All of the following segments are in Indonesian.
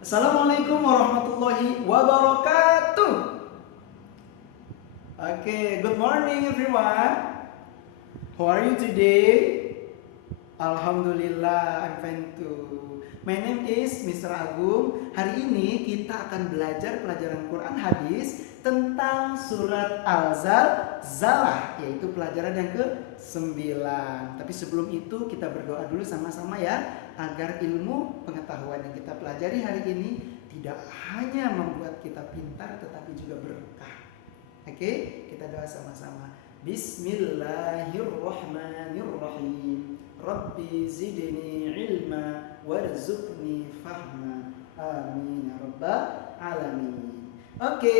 Assalamualaikum warahmatullahi wabarakatuh. Okay, good morning everyone. How are you today? Alhamdulillah, I'm fine too. My name is Mr. Agung. Hari ini kita akan belajar pelajaran Quran hadis tentang surat Al-Zalzalah, yaitu pelajaran yang ke-9. Tapi sebelum itu kita berdoa dulu sama-sama ya, agar ilmu pengetahuan yang kita pelajari hari ini tidak hanya membuat kita pintar tetapi juga berkah. Oke, kita doa sama-sama. Bismillahirrahmanirrahim. Rabbi zidni ilma warzuqni fahma. Amin ya rabbal alamin. Oke,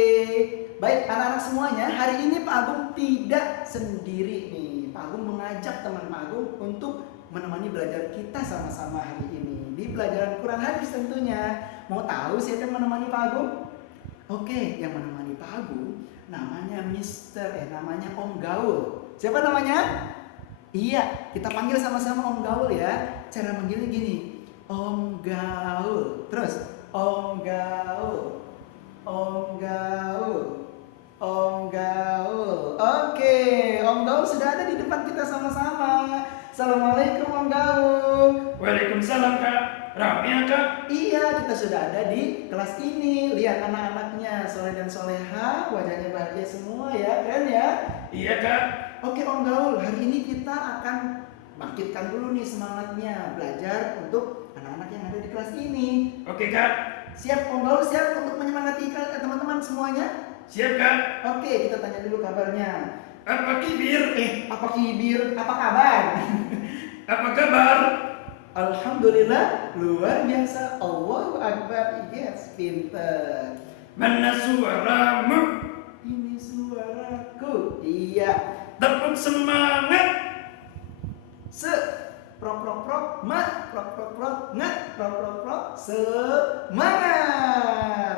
baik anak-anak semuanya, hari ini Pak Agung tidak sendiri nih. Pak Agung mengajak teman Pak Agung untuk menemani belajar kita sama-sama hari ini di pelajaran Quran hadis tentunya. Mau tahu siapa yang menemani Pak Agung? Oke, yang menemani Pak Agung namanya namanya Om Gaul. Siapa namanya? Iya, kita panggil sama-sama Om Gaul ya. Cara manggilnya gini, Om Gaul. Terus, Om Gaul, Om Gaul, Om Gaul. Oke, Om Gaul sudah ada di depan kita sama-sama. Assalamualaikum Om Gaul. Waalaikumsalam Kak. Rame ya Kak? Iya, kita sudah ada di kelas ini. Lihat anak-anaknya, soleh dan soleha, wajahnya bahagia semua ya, keren ya. Iya Kak. Oke Om Gaul, hari ini kita akan bangkitkan dulu nih semangatnya belajar untuk anak-anak yang ada di kelas ini. Oke Kak. Siap Om Gaul, siap untuk menyemangati teman-teman semuanya? Siap Kak. Oke, kita tanya dulu kabarnya. Apa kibir? Apa kibir? Apa kabar? Apa kabar? Alhamdulillah, luar biasa. Allahu Akbar. Yes, pinter. Mana suaramu? Ini suaraku. Iya. Tepuk semangat. Prok prok prok, mat, prok prok prok, ngat, prok prok prok, semangat.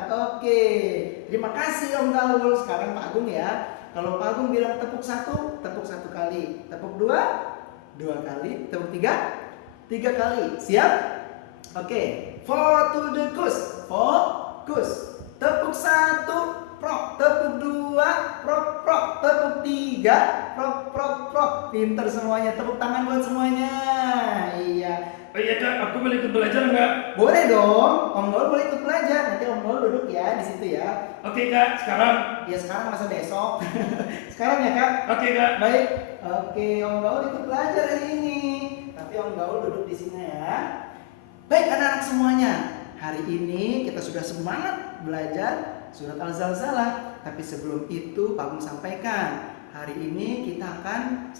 Oke, terima kasih Om Gaul. Sekarang Pak Agung ya. Kalau Pak Agung bilang tepuk satu kali. Tepuk dua kali. Tepuk tiga kali. Siap? Oke, fokus. Tepuk satu, prok. Tepuk dua, prok. Tepuk tiga, prok. Pinter semuanya. Tepuk tangan buat semuanya. Iya. Oh iya Kak, aku boleh ikut belajar nggak? Boleh dong. Om Gaul boleh ikut belajar. Nanti Om Gaul duduk ya di situ ya. Oke Kak, sekarang. Ya sekarang masa besok. Sekarang ya Kak. Oke Kak. Baik. Oke, Om Gaul ikut belajar hari ini. Tapi Om Gaul duduk di sini ya. Baik anak-anak semuanya. Hari ini kita sudah semangat belajar surat Al-Zalzalah. Tapi sebelum itu Pak Agung sampaikan, hari ini kita akan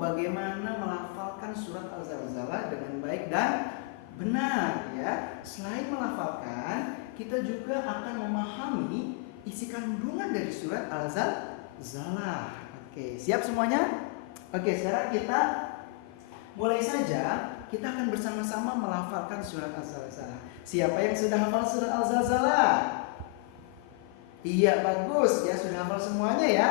bagaimana melafalkan surat Al-Zalzalah dengan baik dan benar ya. Selain melafalkan, kita juga akan memahami isi kandungan dari surat Al-Zalzalah. Oke, siap semuanya? Oke, sekarang kita mulai saja. Kita akan bersama-sama melafalkan surat Al-Zalzalah. Siapa yang sudah hafal surat Al-Zalzalah? Iya, bagus ya, sudah hafal semuanya ya.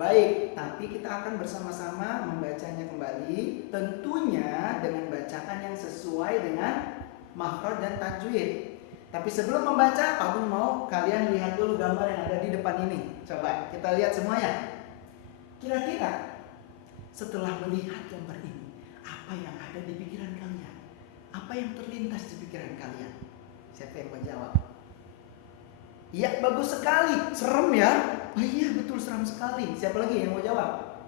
Baik, tapi kita akan bersama-sama membacanya kembali, tentunya dengan bacaan yang sesuai dengan makhraj dan tajwid. Tapi sebelum membaca, Pak Agung mau kalian lihat dulu gambar yang ada di depan ini. Coba kita lihat semuanya. Kira-kira setelah melihat gambar ini, apa yang ada di pikiran kalian? Apa yang terlintas di pikiran kalian? Siapa yang mau jawab? Iya, bagus sekali. Serem ya? Oh iya, betul, serem sekali. Siapa lagi yang mau jawab?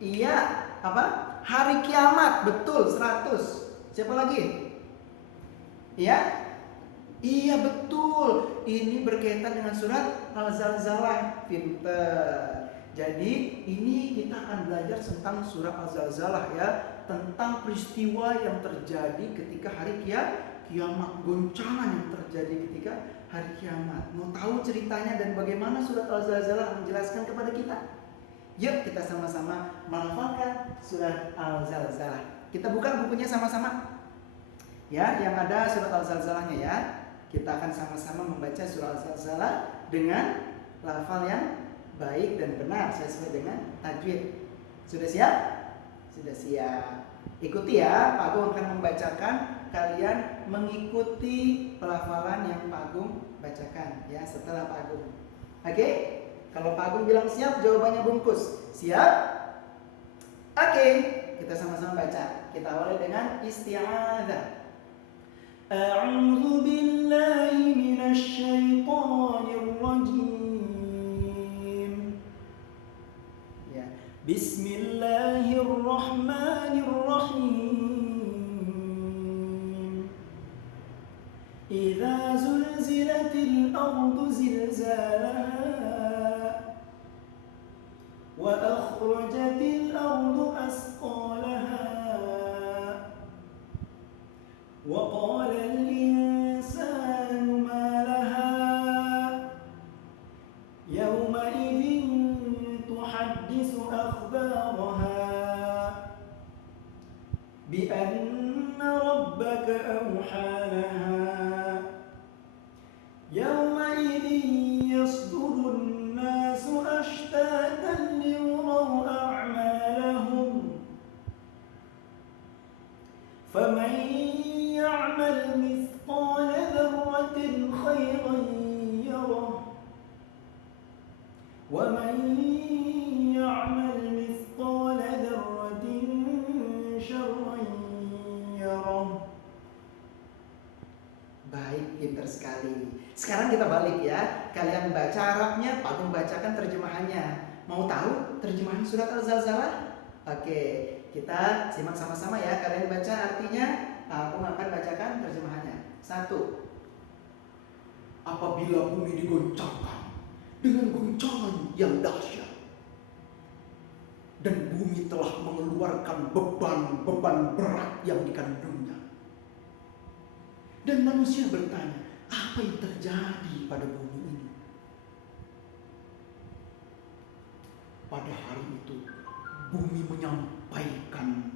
Iya, apa? Hari kiamat, betul, 100. Siapa lagi? Iya? Iya, betul. Ini berkaitan dengan surat Al-Zalzalah. Pinter. Jadi ini kita akan belajar tentang surat Al-Zalzalah ya, tentang peristiwa yang terjadi ketika hari kiamat, goncangan yang terjadi ketika hari kiamat. Mau tahu ceritanya dan bagaimana surat Al-Zalzalah menjelaskan kepada kita? Yuk kita sama-sama melafalkan surat Al-Zalzalah. Kita buka bukunya sama-sama. Ya, yang ada surat Al-Zalzalahnya ya. Kita akan sama-sama membaca surat Al-Zalzalah dengan lafal yang baik dan benar sesuai dengan tajwid. Sudah siap? Sudah siap. Ikuti ya, Pak Agung akan membacakan kalian mengikuti pelafalan yang Pak Agung bacakan ya setelah Pak Agung. Oke? Kalau Pak Agung bilang siap, jawabannya bungkus. Siap? Oke, kita sama-sama baca. Kita awali dengan isti'adzah. A'udzu billahi minasy syaithanir rajim. Ya, bismillahirrahmanirrahim. Idza zulzilatil ardu zilzalaha wa akhrajatil ardu asqalaha wa qala al-insanu ma laha yawma idzin tuhaddisu akhbaraha bi anna rabbaka awha laha yawma idzin yasdurun nasu ashtatan liyuraw a'malahum faman ya'mal mithqala dharratin khayran yarah wa man ya'mal mithqala dharratin syarran yarah. Baik, pinter sekali. Sekarang kita balik ya. Kalian baca Arabnya, Pak Agung bacakan terjemahannya. Mau tahu terjemahan surat Al-Zalzalah? Oke, kita simak sama-sama ya. Kalian baca artinya, Pak Agung akan bacakan terjemahannya. 1. Apabila bumi digoncangkan dengan goncangan yang dahsyat dan bumi telah mengeluarkan beban-beban berat yang dikandungnya, dan manusia bertanya, apa yang terjadi pada bumi ini? Pada hari itu, bumi menyampaikan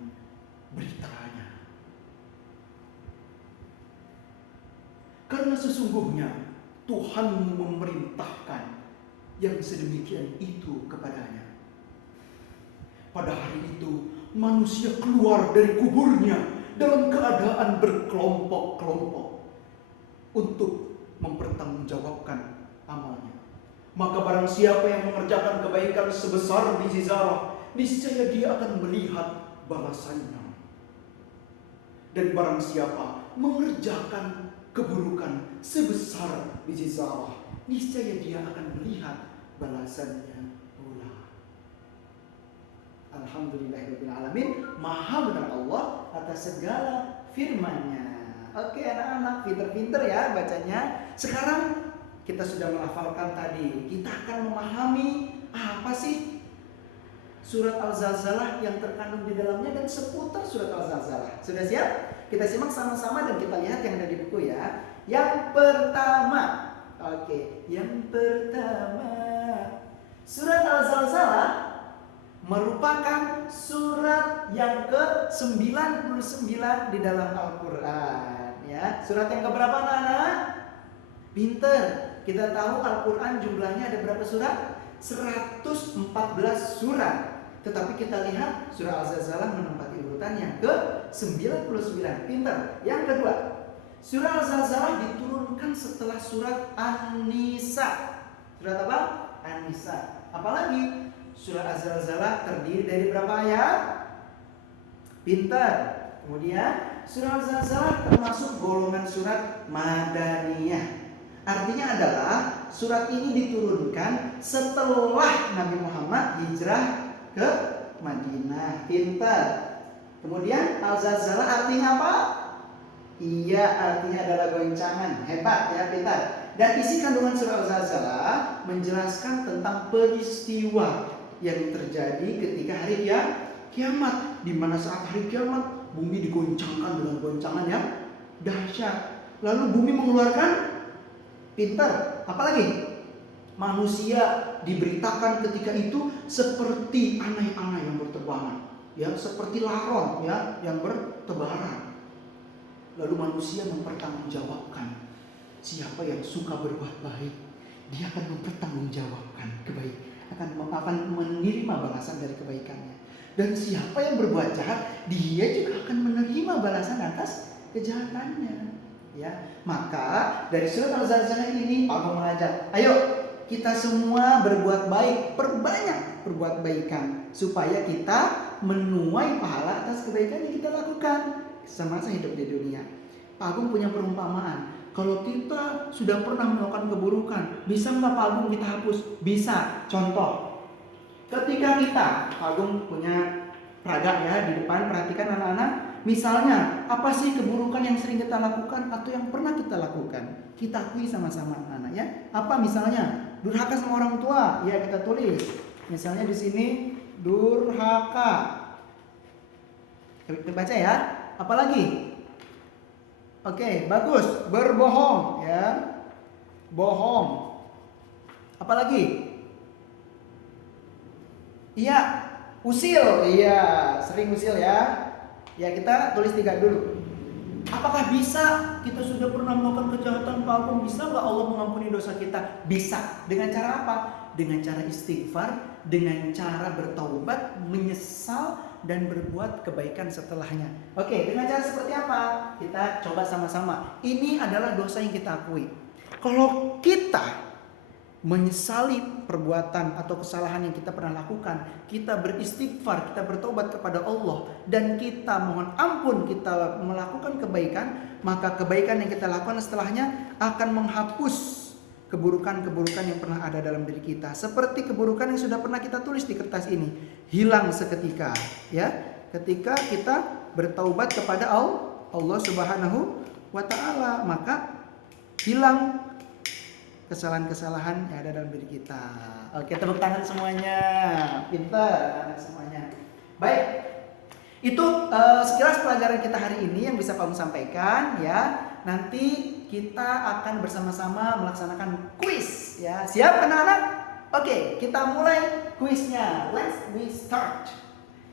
beritanya. Karena sesungguhnya Tuhan memerintahkan yang sedemikian itu kepadanya. Pada hari itu, manusia keluar dari kuburnya dalam keadaan berkelompok-kelompok untuk mempertanggungjawabkan amalnya. Maka barang siapa yang mengerjakan kebaikan sebesar biji zarah, niscaya dia akan melihat balasannya. Dan barang siapa mengerjakan keburukan sebesar biji zarah, niscaya dia akan melihat balasannya pula. Alhamdulillahirabbil alamin. Maha benar Allah atas segala firman-Nya. Oke anak-anak, pinter-pinter ya bacanya. Sekarang kita sudah melafalkan tadi. Kita akan memahami apa sih surat Al-Zalzalah yang terkandung di dalamnya dan seputar surat Al-Zalzalah. Sudah siap? Kita simak sama-sama dan kita lihat yang ada di buku ya. Yang pertama, yang pertama, surat Al-Zalzalah merupakan surat yang ke-99 di dalam Al-Quran ya. Surat yang keberapa anak-anak? Pinter. Kita tahu Al-Quran jumlahnya ada berapa surat? 114 surat. Tetapi kita lihat surah Al-Zalzalah menempati urutan yang ke-99. Pinter. Yang kedua, surah Al-Zalzalah diturunkan setelah surat An-Nisa. Surat apa? An-Nisa. Apalagi surah Al-Zalzalah terdiri dari berapa ayat? Pinter. Kemudian surah Al-Zalzalah termasuk golongan surat Madaniyah. Artinya adalah surat ini diturunkan setelah Nabi Muhammad hijrah ke Madinah. Pinter. Kemudian Al-Zalzalah artinya apa? Iya, artinya adalah goncangan. Hebat ya, pintar. Dan isi kandungan surah Al-Zalzalah menjelaskan tentang peristiwa yang terjadi ketika hari kiamat, di mana saat hari kiamat bumi digoncangkan dengan goncangan yang dahsyat. Lalu bumi mengeluarkan, pintar, apalagi? Manusia diberitakan ketika itu seperti anai-anai yang berterbangan, ya, seperti laron ya yang bertebaran. Lalu manusia mempertanggungjawabkan, siapa yang suka berbuat baik, dia akan mempertanggungjawabkan akan menerima balasan dari kebaikannya. Dan siapa yang berbuat jahat, dia juga akan menerima balasan atas kejahatannya. Ya, maka dari surat Al-Zalzalah ini Pak Agung mengajak, ayo kita semua berbuat baik, perbanyak berbuat baikan supaya kita menuai pahala atas kebaikan yang kita lakukan semasa hidup di dunia. Pak Agung punya perumpamaan. Kalau kita sudah pernah melakukan keburukan, bisa nggak Pak Agung kita hapus? Bisa. Contoh, ketika kita, Pak Agung punya peraga ya di depan, perhatikan anak-anak. Misalnya, apa sih keburukan yang sering kita lakukan atau yang pernah kita lakukan? Kita akui sama-sama anak-anak ya. Apa misalnya? Durhaka sama orang tua. Ya, kita tulis. Misalnya di sini durhaka. Kita baca ya. Apalagi? Oke, bagus. Berbohong ya. Bohong. Apalagi? Iya, usil. Iya, sering usil ya. Ya, kita tulis 3 dulu. Apakah bisa kita sudah pernah melakukan kejahatan Pak Agung? Bisa nggak Allah mengampuni dosa kita? Bisa. Dengan cara apa? Dengan cara istighfar, dengan cara bertaubat, menyesal, dan berbuat kebaikan setelahnya. Oke, dengan cara seperti apa? Kita coba sama-sama. Ini adalah dosa yang kita akui. Kalau kita menyesali perbuatan atau kesalahan yang kita pernah lakukan, kita beristighfar, kita bertobat kepada Allah, dan kita mohon ampun, kita melakukan kebaikan, maka kebaikan yang kita lakukan setelahnya akan menghapus keburukan-keburukan yang pernah ada dalam diri kita. Seperti keburukan yang sudah pernah kita tulis di kertas ini, hilang seketika ya, ketika kita bertaubat kepada Allah Subhanahu wa ta'ala, maka hilang kesalahan-kesalahan yang ada dalam diri kita. Oke, tepuk tangan semuanya. Pintar anak semuanya. Baik. Itu sekilas pelajaran kita hari ini yang bisa Pak Agung sampaikan ya. Nanti kita akan bersama-sama melaksanakan kuis ya. Siap anak-anak? Oke, kita mulai kuisnya. Let's we start.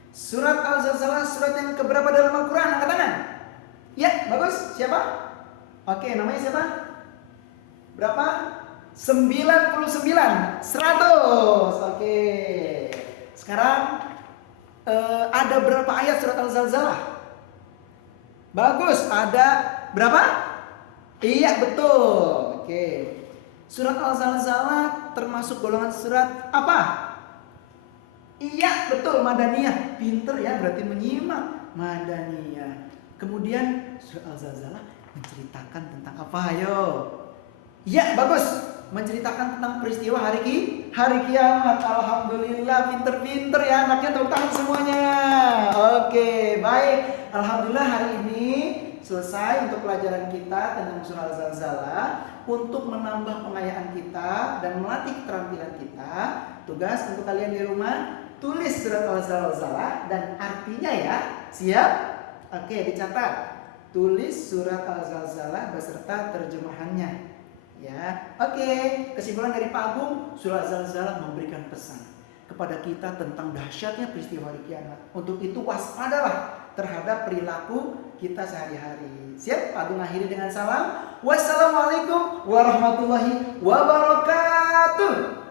Surat Al-Zalzalah surat yang keberapa dalam Al-Qur'an? Angkat tangan. Ya, bagus. Siapa? Oke, namanya siapa? Berapa? 99, 100. Oke. Sekarang ada berapa ayat surat Al-Zalzalah? Bagus, ada berapa? Iya, betul. Oke. Surat Al-Zalzalah termasuk golongan surat apa? Iya, betul, Madaniyah. Pinter ya, berarti menyimak. Madaniyah. Kemudian surat Al-Zalzalah menceritakan tentang apa? Ayo. Iya, bagus. Menceritakan tentang peristiwa hari kiamat. Alhamdulillah, pinter-pinter ya anaknya, tepuk tangan semuanya. Oke, baik. Alhamdulillah hari ini selesai untuk pelajaran kita tentang surah Al-Zalzalah. Untuk menambah pengayaan kita dan melatih keterampilan kita, tugas untuk kalian di rumah, tulis surat Al-Zalzalah dan artinya ya. Siap? Oke, dicatat. Tulis surat Al-Zalzalah beserta terjemahannya. Ya, oke. Kesimpulan dari Pak Agung, surah Al-Zalzalah memberikan pesan kepada kita tentang dahsyatnya peristiwa hari kiamat. Untuk itu waspadalah terhadap perilaku kita sehari-hari. Siap? Pak Agung akhiri dengan salam. Wassalamualaikum warahmatullahi wabarakatuh.